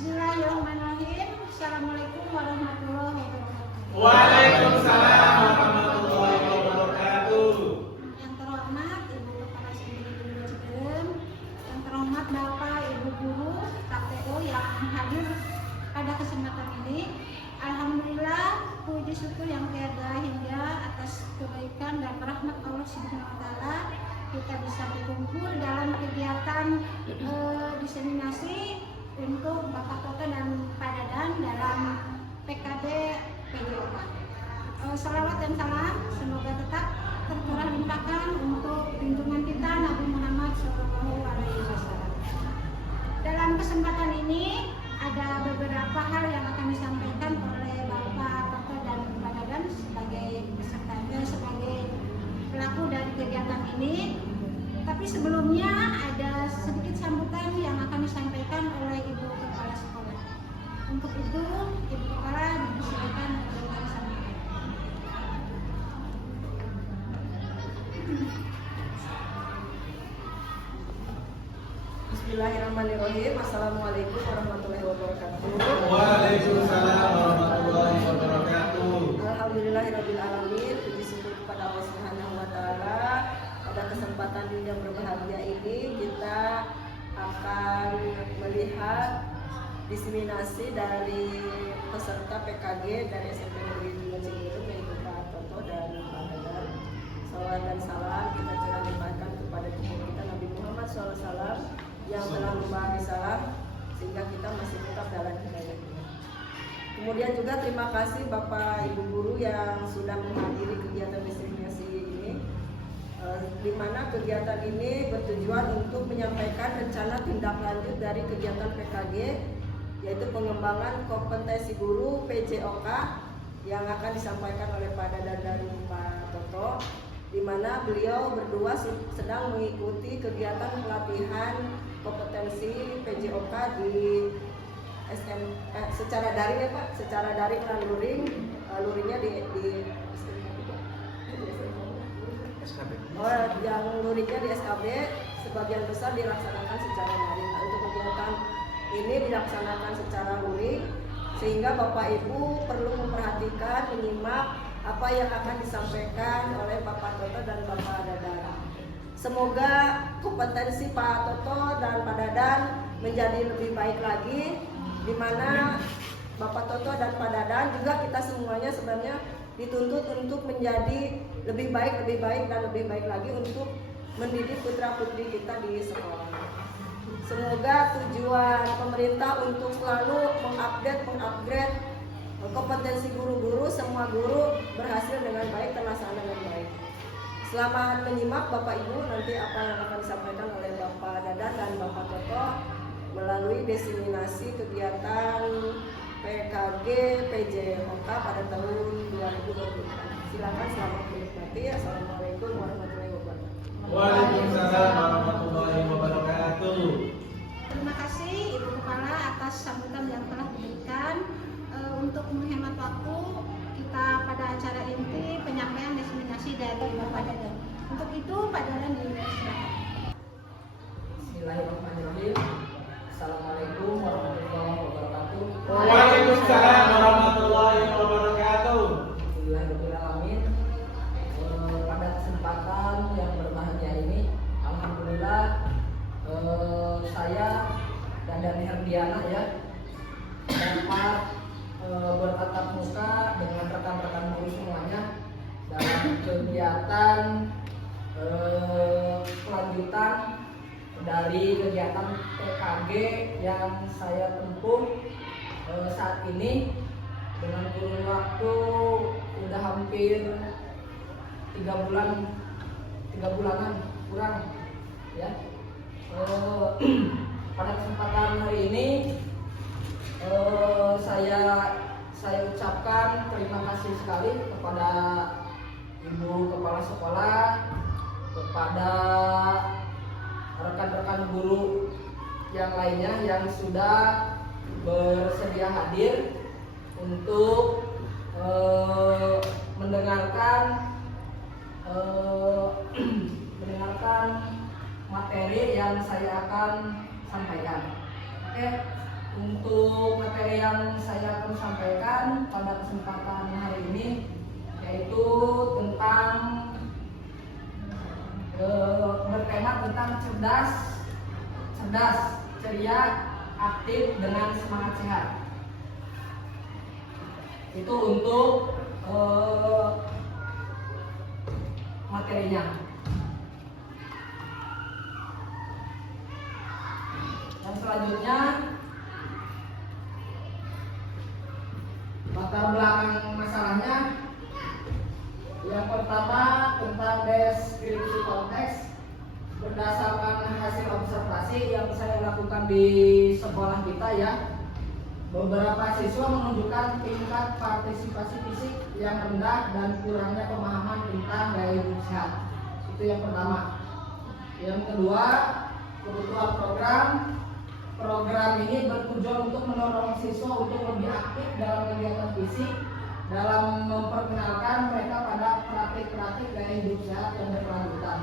Bismillahirrahmanirrahim. Assalamualaikum warahmatullahi wabarakatuh. Waalaikumsalam warahmatullahi wabarakatuh. Yang terhormat Ibu Kepala Sekolah Negeri Ciberem, yang terhormat Bapak Ibu Guru KPO yang hadir pada kesempatan ini. Alhamdulillah, puji syukur yang tiada hingga atas kebaikan dan rahmat Allah Subhanahu wa taala kita bisa berkumpul dalam kegiatan diseminasi untuk Bapak Toto dan Pak Dadan dalam PKB PJOK. Salawat dan salam semoga tetap tercurah limpahkan untuk junjungan kita Nabi Muhammad SAW. Dalam kesempatan ini ada beberapa hal yang akan disampaikan oleh Bapak Toto dan Pak Dadan sebagai peserta, sebagai pelaku dari kegiatan ini. Tapi sebelumnya ada sedikit sambutan yang akan disampaikan oleh Ibu Kepala Sekolah. Untuk itu, Ibu Kepala dipersilakan untuk sampaikan. Bismillahirrahmanirrahim. Assalamualaikum warahmatullahi wabarakatuh. Waalaikumsalam warahmatullahi wabarakatuh. Alhamdulillahirabbil alamin. Puji syukur kepada Allah Subhanahu wa taala. Pada kesempatan yang berbahagia ini kita akan melihat diseminasi dari peserta PKG dari SMP Negeri 2 Ciberem, yaitu Pak Toto dan Pak Dadan. Salawat dan salam kita limpahkan kepada kita Nabi Muhammad SAW yang telah memberi salam sehingga kita masih tetap dalam hidayah. Kemudian juga terima kasih Bapak Ibu Guru yang sudah menghadiri kegiatan diseminasi ini, di mana kegiatan ini bertujuan untuk menyampaikan rencana tindak lanjut dari kegiatan PKG, yaitu pengembangan kompetensi guru PJOK yang akan disampaikan oleh Pak Dadan dan Pak Toto, di mana beliau berdua sedang mengikuti kegiatan pelatihan kompetensi PJOK di secara daring ya Pak, secara daring dan luringnya di yang luringnya di SKB sebagian besar dilaksanakan secara daring. Untuk kegiatan ini dilaksanakan secara luring sehingga Bapak Ibu perlu memperhatikan, menyimak apa yang akan disampaikan oleh Bapak Toto dan Bapak Dadan. Semoga kompetensi Pak Toto dan Pak Dadan menjadi lebih baik lagi, di mana Bapak Toto dan Pak Dadan juga kita semuanya sebenarnya dituntut untuk menjadi lebih baik dan lebih baik lagi untuk mendidik putra-putri kita di sekolah. Semoga tujuan pemerintah untuk selalu mengupgrade kompetensi guru-guru, semua guru berhasil dengan baik, terlaksana dengan baik. Selamat menyimak Bapak Ibu nanti apa yang akan disampaikan oleh Bapak Dadan dan Bapak Toto melalui diseminasi kegiatan PKG PJOK pada tahun 2020. Silakan, selamat menikmati. Assalamualaikum warahmatullahi wabarakatuh. Waalaikumsalam warahmatullahi wabarakatuh. Terima kasih Ibu Kepala atas sambutan yang telah diberikan. Untuk menghemat waktu, kita pada acara inti penyampaian diseminasi dari Bapak Dadan. Untuk itu Pak Dadan dipersilakan. Bismillahirrahmanirrahim. Assalamualaikum warahmatullahi wabarakatuh. Waalaikumsalam warahmatullahi wabarakatuh. Alhamdulillahirrahmanirrahim. Pada kesempatan yang berbahagia ini, alhamdulillah saya dan Herdiana ya dapat bertatap muka dengan rekan-rekan guru semuanya dalam kegiatan kelanjutan dari kegiatan PKG yang saya tempuh saat ini dengan kurun waktu udah hampir 3 bulanan kurang ya. Pada kesempatan hari ini saya ucapkan terima kasih sekali kepada Ibu Kepala Sekolah, kepada rekan-rekan guru yang lainnya yang sudah bersedia hadir untuk mendengarkan materi yang saya akan sampaikan. Oke, untuk materi yang saya akan sampaikan pada kesempatan hari ini yaitu tentang bertema tentang cerdas, ceria, aktif dengan semangat sehat. Itu untuk materinya. Yang selanjutnya latar belakang masalahnya. Yang pertama tentang deskripsi konteks berdasarkan hasil observasi yang saya lakukan di sekolah kita ya. Beberapa siswa menunjukkan tingkat partisipasi fisik yang rendah dan kurangnya pemahaman tentang gaya hidup sehat. Itu yang pertama. Yang kedua, kebutuhan program ini bertujuan untuk mendorong siswa untuk lebih aktif dalam kegiatan fisik, dalam memperkenalkan mereka pada praktik-praktik gaya hidup sehat yang berkelanjutan.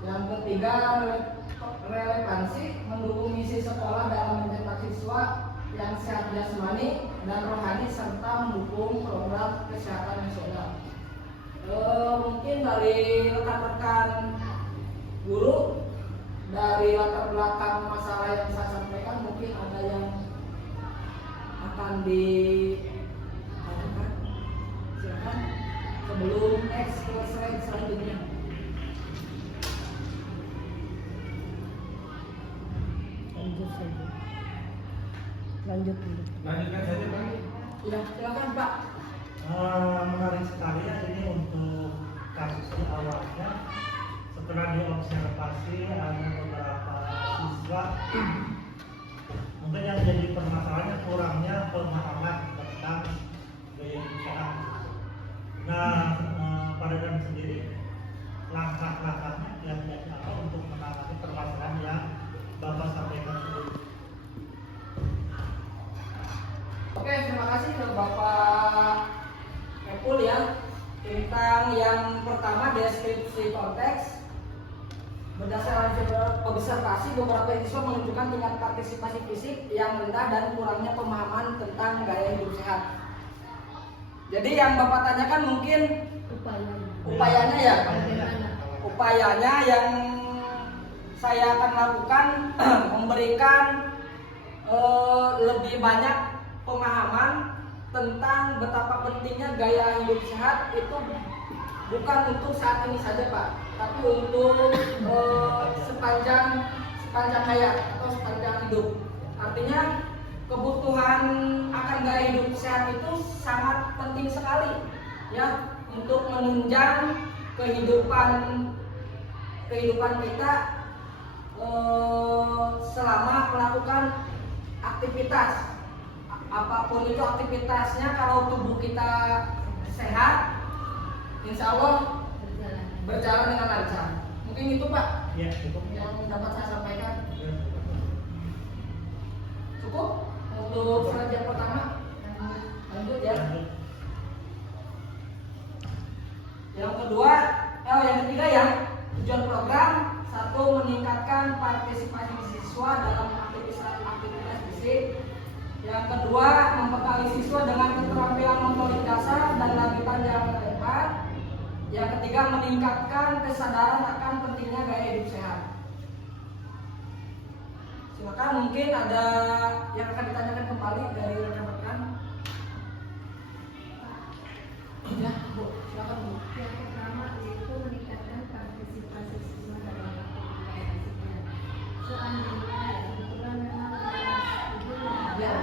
Yang ketiga, relevansi mendukung misi sekolah dalam mencetak siswa yang sehat jasmani dan rohani serta mendukung program kesehatan nasional. Mungkin dari rekan-rekan guru, dari latar belakang masalah yang saya sampaikan mungkin ada yang akan ditanyakan. Silakan sebelum next ke slide selanjutnya. Lanjut dulu. Lanjutkan saja Pak. Ya, silakan Pak. Menarik sekali ya ini untuk kasusnya awalnya. Setelah diobservasi ada beberapa siswa mungkin yang jadi permasalahannya kurangnya pemahaman tentang gaya hidup sehat. Nah, pada dan sendiri langkah-langkahnya yang apa untuk menangani permasalahan yang Bapak sampaikan tadi. Oke, terima kasih ke Bapak Epul ya. Tentang yang pertama deskripsi konteks. Berdasarkan observasi, beberapa siswa menunjukkan tingkat partisipasi fisik yang rendah dan kurangnya pemahaman tentang gaya hidup sehat. Jadi yang Bapak tanyakan mungkin upayanya ya. Upayanya yang saya akan lakukan memberikan lebih banyak pemahaman tentang betapa pentingnya gaya hidup sehat itu bukan untuk saat ini saja Pak, tapi untuk sepanjang hayat atau sepanjang hidup. Artinya kebutuhan akan gaya hidup sehat itu sangat penting sekali ya untuk menunjang kehidupan kita selama melakukan aktivitas. Apapun itu aktivitasnya, kalau tubuh kita sehat, insya Allah berjalan dengan lancar. Mungkin itu Pak Ya, cukup. yang dapat saya sampaikan. Ya, Cukup untuk slide yang pertama. Lanjut ya. lanjut. Yang kedua, yang ketiga ya, tujuan program satu meningkatkan partisipasi siswa dalam aktivitas fisik. Yang kedua, membekali siswa dengan keterampilan motorik dasar dan lanjutan yang lebar. Yang ketiga, meningkatkan kesadaran akan pentingnya gaya hidup sehat. Silakan, mungkin ada yang akan ditanyakan kembali dari rekan-rekan. Ya, Bu, silakan Bu. Yang pertama yaitu meningkatkan partisipasi siswa dalam aktivitas fisiknya. Seandainya kebetulan memang ibu Ya.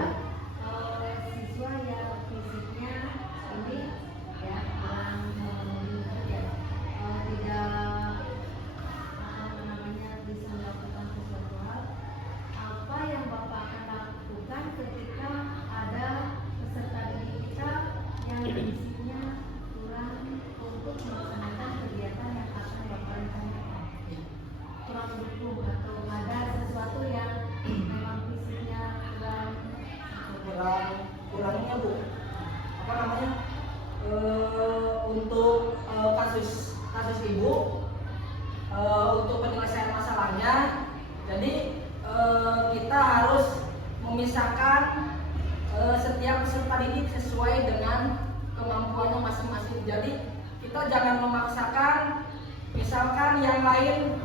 siswa yang fisiknya ini ya kurang tidak apa namanya bisa melakukan sesuatu hal. Apa yang Bapak akan lakukan ketika ada peserta didik kita yang fisiknya kurang untuk melaksanakan kegiatan yang akan Bapak rencanakan? Kurang mendukung atau ada sesuatu yang memang fisiknya kurangnya Bu, apa namanya, untuk kasus ibu, untuk penyelesaian masalahnya, jadi kita harus memisahkan setiap peserta didik sesuai dengan kemampuannya masing-masing. Jadi kita jangan memaksakan, misalkan yang lain,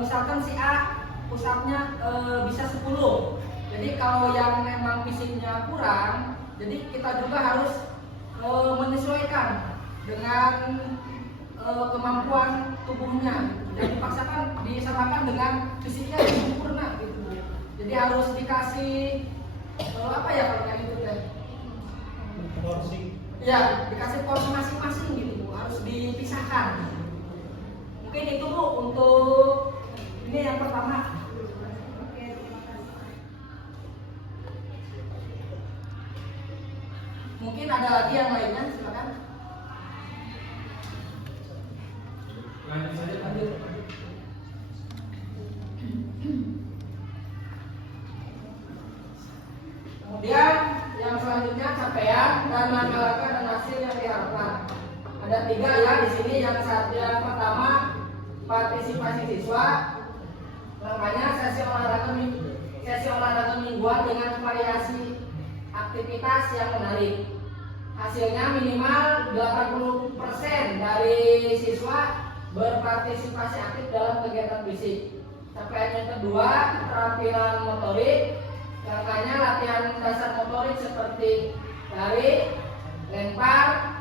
misalkan si A push up-nya bisa 10. Jadi kalau yang memang fisiknya kurang, jadi kita juga harus menyesuaikan dengan kemampuan tubuhnya. Dan dipaksakan disamakan dengan fisiknya yang sempurna gitu. Jadi harus dikasih apa ya kalau kayak gitu teh? Porsi. Ya, dikasih porsi masing-masing gitu Bu. Harus dipisahkan. Mungkin itu Bu untuk ini yang pertama. Mungkin ada lagi yang lainnya, silakan. Lanjut saja. Lanjut. Kemudian yang selanjutnya capaian dan menghasilkan dan hasil yang diharapkan. Ada 3 ya di sini. Yang pertama partisipasi siswa. Makanya sesi olahraga mingguan dengan variasi aktivitas yang menarik. Hasilnya minimal 80% dari siswa berpartisipasi aktif dalam kegiatan fisik. Capaian yang kedua, keterampilan motorik. Makanya latihan dasar motorik seperti lari, lempar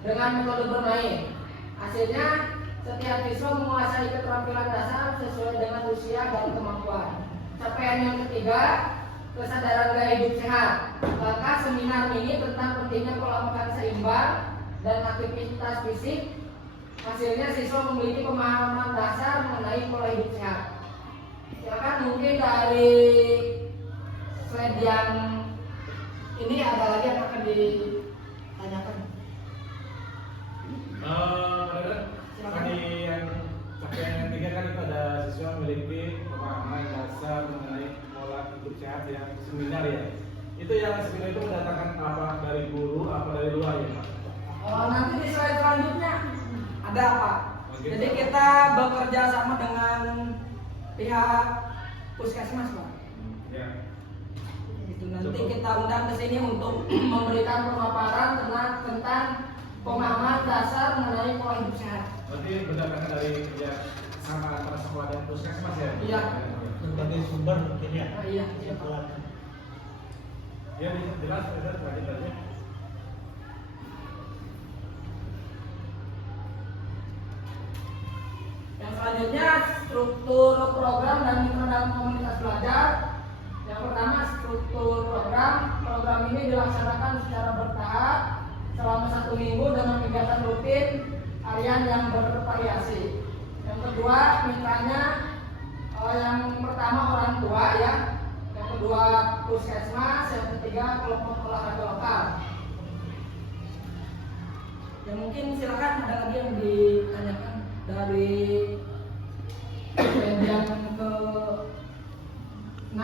dengan metode bermain. Hasilnya setiap siswa menguasai keterampilan dasar sesuai dengan usia dan kemampuan. Capaian yang ketiga, kesadaran gaya hidup sehat. Maka seminar ini tentang pentingnya pola makan seimbang dan aktivitas fisik. Hasilnya siswa memiliki pemahaman dasar mengenai pola hidup sehat. Silakan mungkin dari slide yang ini ada lagi yang akan ditanyakan. Tadi yang capaian yang 3 kan itu ada siswa memiliki pemahaman dasar mengenai pola hidup sehat yang seminar ya. Itu yang seminar itu mendatangkan apa dari guru, apa dari luar ya Pak? Nanti di slide selanjutnya ada apa? Jadi kita bekerja sama dengan pihak puskesmas Pak. Ya. Itu nanti kita undang ke sini untuk memberikan pemaparan tentang pemahaman dasar mengenai pola hidup sehat. Berarti berdasarkan dari kerja sama antara sekolah dan puskesmas ya? Iya. Sebagai sumber mungkin ya. Iya, iya Pak. Ya, jelas, lanjut aja. Yang selanjutnya struktur program dan mitra dalam komunitas belajar. Yang pertama struktur program ini dilaksanakan secara bertahap selama 1 minggu dengan kegiatan rutin harian yang bervariasi. Yang kedua mitranya, yang pertama orang tua ya, yang kedua puskesmas, yang ketiga kelompok olahraga lokal. Ya mungkin silakan ada lagi yang ditanyakan dari yang ke-6.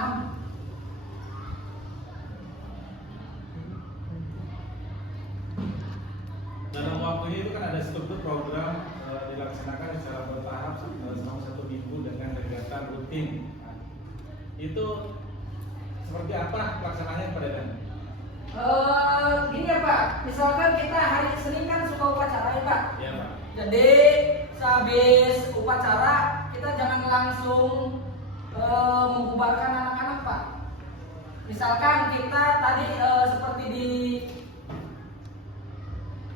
Dalam waktunya itu kan ada struktur program dilaksanakan secara bertahap selama 1 minggu dengan kegiatan rutin. Nah, itu seperti apa pelaksanaannya Pak Dedan? Gini ya Pak, misalkan kita hari Senin kan suka upacara ya Pak. Iya Pak. Jadi sehabis upacara kita jangan langsung membubarkan anak-anak Pak. Misalkan kita tadi seperti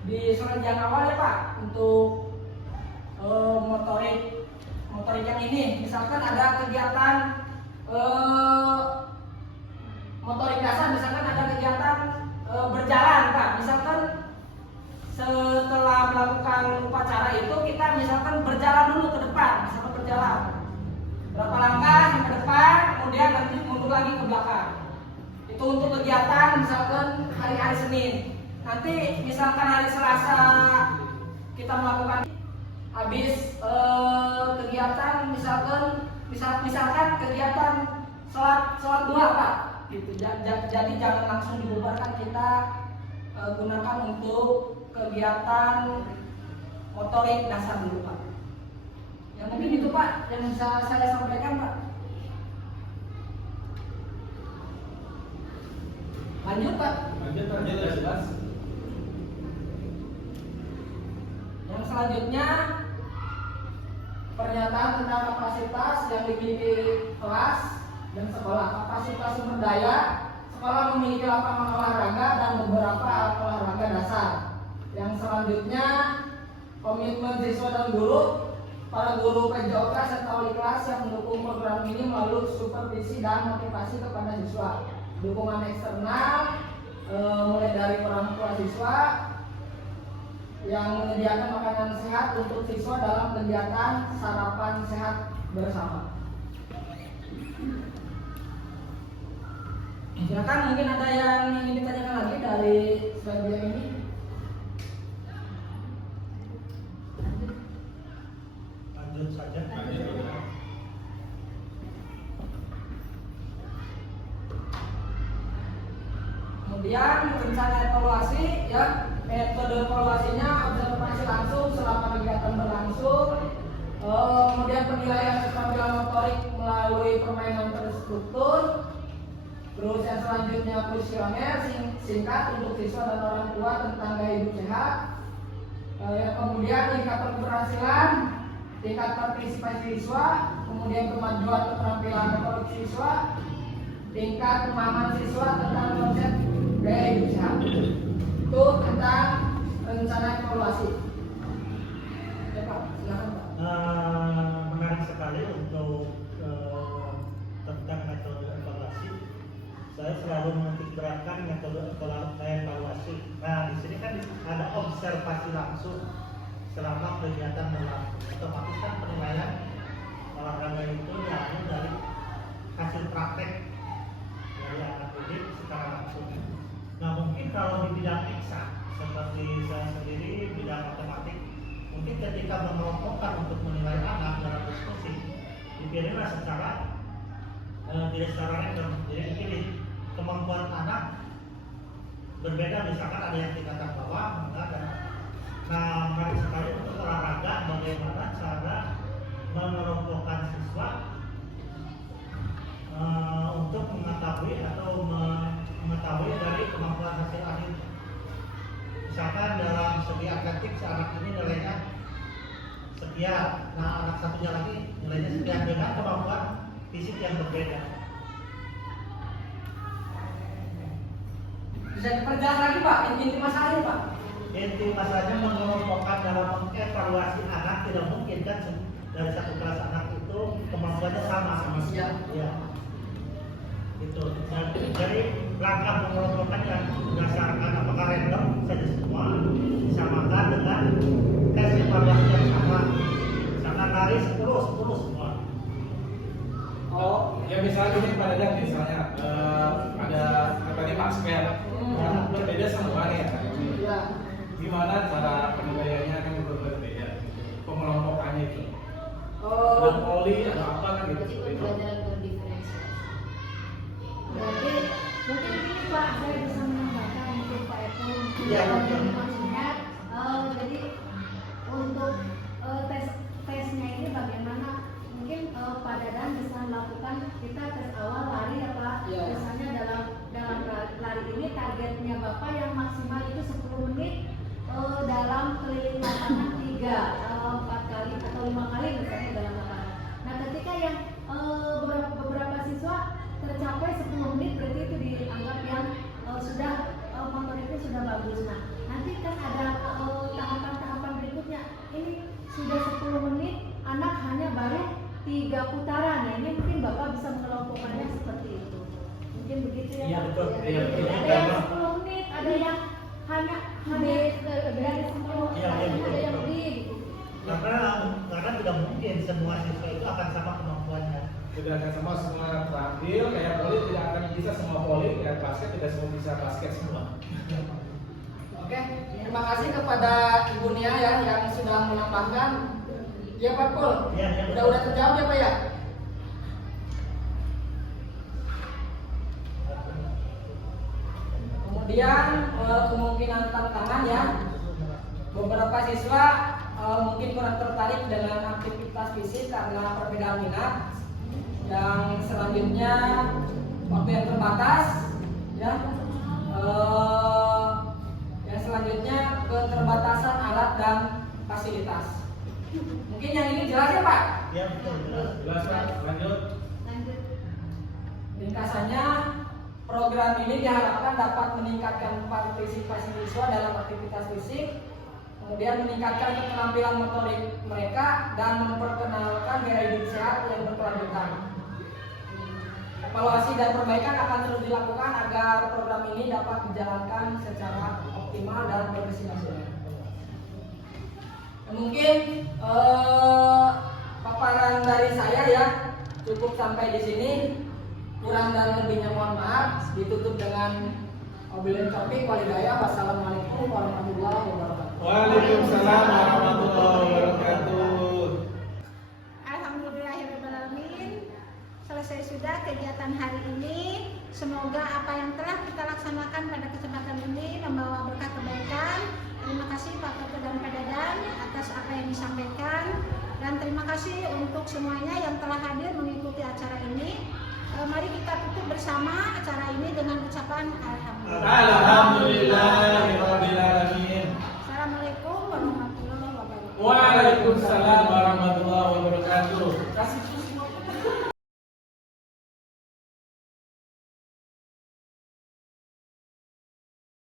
di slide yang awal ya Pak, untuk motorik yang ini, misalkan ada kegiatan motorik dasar, misalkan ada kegiatan berjalan Pak, misalkan setelah melakukan upacara itu kita misalkan berjalan dulu ke depan, misalkan berjalan berapa langkah ke depan, kemudian nanti mundur lagi ke belakang. Itu untuk kegiatan misalkan hari-hari Senin. Nanti misalkan hari Selasa kita melakukan habis kegiatan misalkan kegiatan sholat duha Pak. Gitu. Jadi jangan langsung dibubarkan, kita gunakan untuk kegiatan motorik dasar dulu Pak. Ya mungkin itu Pak yang bisa saya sampaikan Pak. Lanjut Pak. Lanjut ya jelas. Yang selanjutnya pernyataan tentang kapasitas yang dimiliki kelas dan sekolah. Kapasitas sumber daya, sekolah memiliki lapangan olahraga dan beberapa alat olahraga dasar. Yang selanjutnya komitmen siswa dan guru. Para guru PJOK serta wali kelas yang mendukung program ini melalui supervisi dan motivasi kepada siswa. Dukungan eksternal mulai dari orang tua siswa yang menyediakan makanan sehat untuk siswa dalam kegiatan sarapan sehat bersama. Silakan, mungkin ada yang ingin ditanyakan lagi dari slide ini. Lanjut saja. Kemudian rencana evaluasi, ya, metode evaluasinya observasi langsung selama kegiatan berlangsung. Kemudian penilaian keterampilan motorik melalui permainan terstruktur. Terus yang selanjutnya kuesioner singkat untuk siswa dan orang tua tentang gaya hidup sehat. Kemudian indikator keberhasilan, tingkat partisipasi siswa, kemudian kemajuan keterampilan motorik siswa, tingkat pemahaman siswa tentang konsep gaya hidup sehat. Itu tentang rencana evaluasi. Ya Pak, silakan Pak. Menarik sekali untuk tentang metode evaluasi. Saya selalu menitik beratkan metode evaluasi. Nah, di sini kan ada observasi langsung selama kegiatan berlangsung. Otomatis kan penilaian olahraga itu diambil dari hasil praktek dari anak didik secara langsung. Nah, mungkin kalau di bidang eksak seperti saya sendiri bidang matematik, mungkin ketika mengelompokkan untuk menilai anak dalam diskusi dipilihlah secara tidak secara random. Jadi dipilih kemampuan anak berbeda, misalkan ada yang tingkatan bawah, ada. Nah, menarik sekali untuk olahraga bagaimana cara mengelompokkan siswa untuk mengetahui atau mengetahui dari kemampuan hasil akhir. Misalkan dalam segi atletik seanak ini nilainya sekian, nah anak satunya lagi nilainya sekian dengan kemampuan fisik yang berbeda. Bisa diperjelas lagi Pak, inti masalahnya Pak. Inti masalahnya mengelompokkan dalam mengevaluasi anak tidak mungkin kan dari satu kelas anak itu kemampuannya sama. Iya. Ya. Itu. Jadi langkah mengelompokkan yang berdasarkan apakah random saja semua disamakan dengan tes evaluasi yang sama. Misalkan lari 10 semua. Oh, ya misalnya ini pada dan misalnya ada tadi basket, yang berbeda semua nih ya. Iya. Gimana cara penilaiannya kan berbeda, pengelompokannya itu. Oh. Ada poli, ada apa kan gitu. Pembelajaran berdiferensiasi. Berarti mungkin ini Pak, saya bisa menambahkan mungkin Pak Eko. Iya. Maksudnya, jadi untuk tesnya ini bagaimana? Mungkin Pak Dadan bisa melakukan kita tes awal lari ya Pak. Iya. Misalnya dalam lari ini targetnya Bapak yang maksimal itu 10 menit dalam keliling lapangan 4 kali atau 5 kali misalnya dalam lapangan. Nah, ketika yang beberapa siswa tercapai 10 menit berarti itu dianggap yang sudah motoriknya sudah bagus. Nah, nanti kan ada tahapan-tahapan berikutnya. Ini sudah 10 menit, anak hanya baru 3 putaran. Nah, ini mungkin Bapak bisa mengelompokkannya seperti itu. Mungkin begitu ya. Iya, Pak? betul. Iya, betul. Ada yang 10 menit, ada yang hanya dari 10 Iya, iya, betul, ada yang betul. lebih gitu. Karena tidak mungkin semua siswa itu akan sama kemampuannya. Tidak akan semua terampil, kayak poli tidak akan bisa semua poli, kayak basket tidak semua bisa basket semua. Oke, terima kasih kepada Ibu Nia ya yang sudah menambahkan. Ya Pak Pul, Iya, iya, betul. udah terjawab ya Pak ya? Kemudian kemungkinan tantangan ya, beberapa siswa mungkin kurang tertarik dengan aktivitas fisik karena perbedaan minat. Yang selanjutnya waktu yang terbatas ya. fasilitas. Mungkin yang ini jelas ya Pak? Ya betul. Jelas. Jelas Pak, lanjut. Lanjut. Ringkasannya, program ini diharapkan dapat meningkatkan partisipasi siswa dalam aktivitas fisik, kemudian meningkatkan keterampilan motorik mereka dan memperkenalkan gaya hidup sehat yang berkelanjutan. Evaluasi dan perbaikan akan terus dilakukan agar program ini dapat dijalankan secara optimal dan berkesinambungan. Mungkin paparan dari saya ya cukup sampai di sini. Kurang dan lebihnya mohon maaf. Ditutup dengan wabillahi taufiq wal hidayah. Wassalamualaikum warahmatullahi wabarakatuh. Waalaikumsalam warahmatullahi wabarakatuh. Alhamdulillahirrahmanirrahim. Selesai sudah kegiatan hari ini. Semoga apa yang telah kita laksanakan pada kesempatan ini membawa berkah kebaikan. Terima kasih Pak Toto dan Pak Dadan atas apa yang disampaikan. Dan terima kasih untuk semuanya yang telah hadir mengikuti acara ini. Mari kita tutup bersama acara ini dengan ucapan Alhamdulillah.